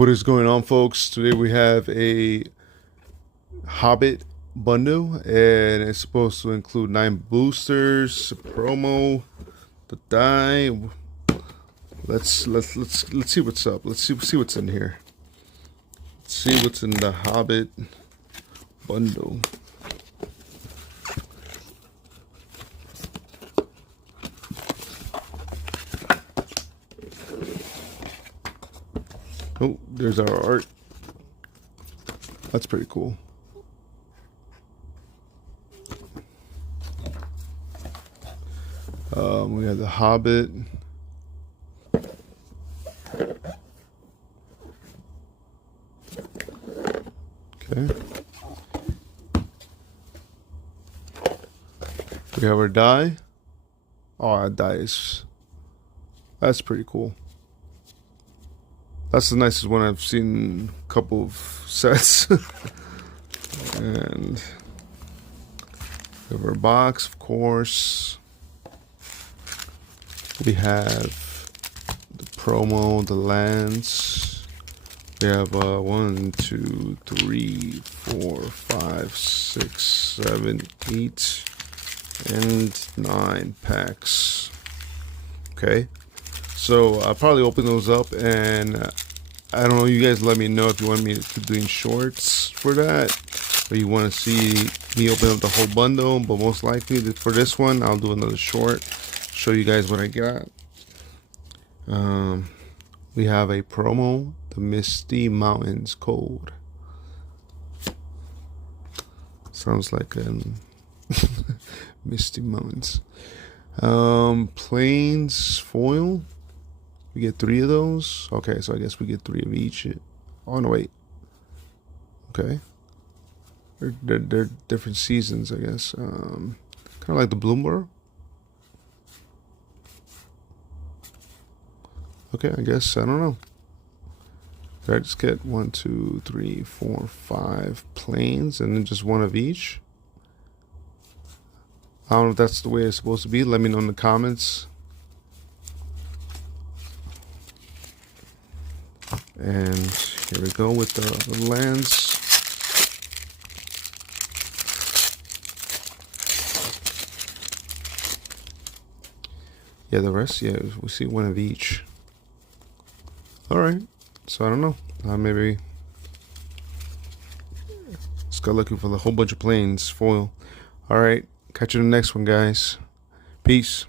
What is going on, folks? Today we have a Hobbit bundle, and it's supposed to include 9 boosters, a promo, the die. Let's see what's up. Let's see what's in here. Let's see what's in the Hobbit bundle. Oh, there's our art. That's pretty cool. We have the Hobbit. Okay. We have our die. Oh, our dice. That's pretty cool. That's the nicest one I've seen. A couple of sets. And we have our box, of course. We have the promo, the lands. We have 1, 2, 3, 4, 5, 6, 7, 8, and 9 packs. Okay. So I'll probably open those up, and I don't know, you guys let me know if you want me to keep doing shorts for that, or you want to see me open up the whole bundle. But most likely for this one, I'll do another short, show you guys what I got. We have a promo, the Misty Mountains Code. Sounds like Misty Mountains. Plains foil. We get 3 of those. Okay, so I guess we get 3 of each. Oh no, wait. Okay. They're different seasons, I guess. Kind of like the Bloomberg. Okay, I guess, I don't know. Did I just get 1, 2, 3, 4, 5 planes and then just 1 of each? I don't know if that's the way it's supposed to be. Let me know in the comments. And here we go with the lands. Yeah, the rest, yeah, we see 1 of each. Alright, so I don't know. Maybe let's go looking for the whole bunch of planes foil. Alright, catch you in the next one, guys. Peace.